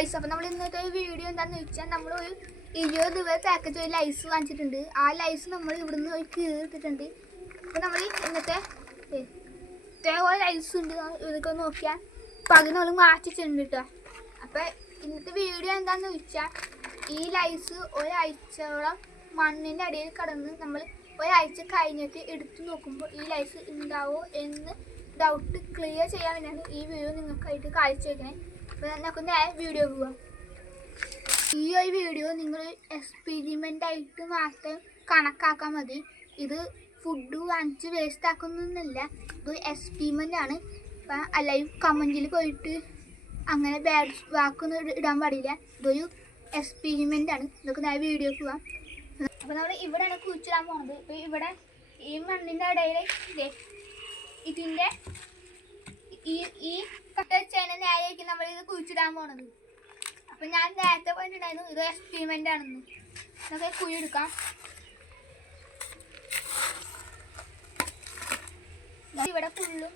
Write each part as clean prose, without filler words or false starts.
Guys അപ്പോൾ നമ്മൾ ഇന്നത്തെ വീഡിയോ എന്താണെന്ന് വെച്ചാൽ നമ്മൾ ഒരു 20 ദിവസം പാക്കറ്റ് ഒരു ലൈസ് വാങ്ങിച്ചിട്ടുണ്ട്. ആ ലൈസ് നമ്മൾ ഇവിടുന്ന് ഒരു കീറിട്ടിട്ടുണ്ട്. അപ്പോൾ നമ്മൾ ഇന്നത്തെ ഇതേപോലെ ലൈസ് ഉണ്ട്, ഇതൊക്കെ നോക്കിയാൽ പകുതി നമ്മൾ മാറ്റിച്ചിട്ടുണ്ട് കേട്ടോ. അപ്പോൾ ഇന്നത്തെ വീഡിയോ എന്താണെന്ന് വെച്ചാൽ ഈ ലൈസ് ഒരാഴ്ചയോളം മണ്ണിൻ്റെ അടിയിൽ കിടന്ന് നമ്മൾ ഒരാഴ്ച കഴിഞ്ഞിട്ട് എടുത്തു നോക്കുമ്പോൾ ഈ ലൈസ് ഉണ്ടാവോ എന്ന് ഡൗട്ട് ക്ലിയർ ചെയ്യാൻ വേണ്ടിയാണ് ഈ വീഡിയോ നിങ്ങൾക്കായിട്ട് കാഴ്ച വയ്ക്കണേ. അപ്പോൾ നമുക്ക് നേരെ വീഡിയോ പോവാം. ഈ ഒരു വീഡിയോ നിങ്ങൾ എക്സ്പെരിമെൻ്റ് ആയിട്ട് മാത്രം കണക്കാക്കാൻ മതി. ഇത് ഫുഡ് വാങ്ങിച്ച് വേസ്റ്റ് ആക്കുന്നൊന്നുമില്ല, ഇത് എക്സ്പെരിമെൻ്റ് ആണ്. അപ്പം അല്ലെങ്കിൽ കമൻറ്റിൽ പോയിട്ട് അങ്ങനെ ബാഡ് വാക്കൊന്നും ഇടാൻ പാടില്ല. ഇതൊരു എക്സ്പെരിമെൻ്റ് ആണ്. ഇതൊക്കെ നേരെ വീഡിയോ പോവാം. അപ്പോൾ നമ്മൾ ഇവിടെയാണ് കുഴിച്ചിടാൻ പോകുന്നത്. ഇപ്പോൾ ഇവിടെ ഈ മണ്ണിൻ്റെ ഇടയിൽ ഇതിൻ്റെ ഈ കട്ട വെച്ചതിന് നേരെയായിരിക്കും നമ്മളിത് കുഴിച്ചിടാൻ പോണത്. അപ്പം ഞാൻ നേരത്തെ പോയിട്ടുണ്ടായിരുന്നു ഇത് എക്സ്പെരിമെൻ്റ് ആണെന്ന്. നമുക്ക് കുഴി എടുക്കാം. ഇവിടെ ഫുള്ളും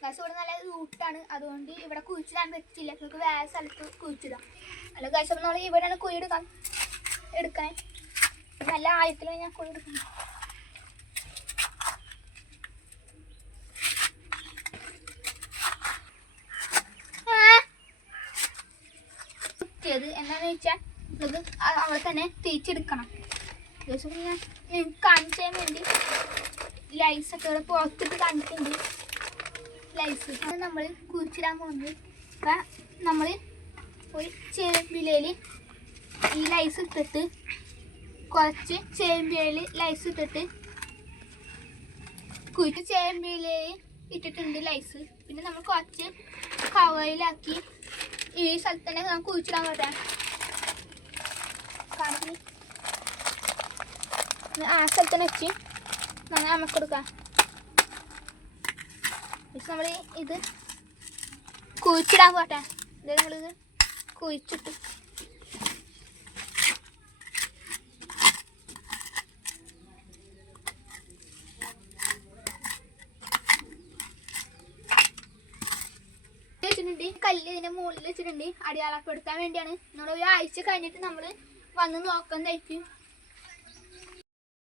ഗ്യാസ് ഇവിടെ നല്ല റൂട്ടാണ്, അതുകൊണ്ട് ഇവിടെ കുഴിച്ചിടാൻ പറ്റില്ല. നമുക്ക് വേറെ സ്ഥലത്ത് കുഴിച്ചിടാം. അല്ല ഗ്യാസ് അപ്പം നമ്മൾ ഇവിടെയാണ് കുഴി എടുക്കാൻ നല്ല ആഴത്തിൽ ഞാൻ കുഴി എടുക്കണം. എന്താണെന്ന് വെച്ചാൽ ഇത് അവിടെ തന്നെ തിരിച്ചെടുക്കണം. ഞാൻ കാണിച്ചു തരാൻ വേണ്ടി ലൈസൊക്കെ ഇവിടെ പുറത്തിട്ട് കാണിക്കുന്നുണ്ട്. ലൈസ് നമ്മൾ കുഴിച്ചിടാൻ പോകുന്നത്. അപ്പം നമ്മൾ ഒരു ചേമ്പിലയിൽ ഈ ലൈസ് ഇട്ടിട്ട് കുറച്ച് ചേമ്പിലയിൽ ലൈസ് ഇട്ടിട്ട് കുഴിച്ച് ചേമ്പിലയിൽ ഇട്ടിട്ടുണ്ട് ലൈസ്. പിന്നെ നമ്മൾ കുറച്ച് കവറിലാക്കി ഈ സ്ഥലത്ത് തന്നെ നമുക്ക് കുഴിച്ചിടാൻ പറ്റാം. ആ സ്ഥലത്ത് തന്നെ വെച്ച് നമുക്ക് എടുക്കാം. നമ്മൾ ഇത് കുഴിച്ചിടാൻ പോട്ടെ. ഇത് നമ്മളിത് കുഴിച്ചിട്ട് കല്ല് ഇതിന്റെ മുകളിൽ വെച്ചിട്ടുണ്ട്. അടിയാളപ്പെടുത്താൻ വേണ്ടിയാണ്. നമ്മൾ ഒരാഴ്ച കഴിഞ്ഞിട്ട് നമ്മൾ വന്ന് നോക്കുന്നതായിരിക്കും.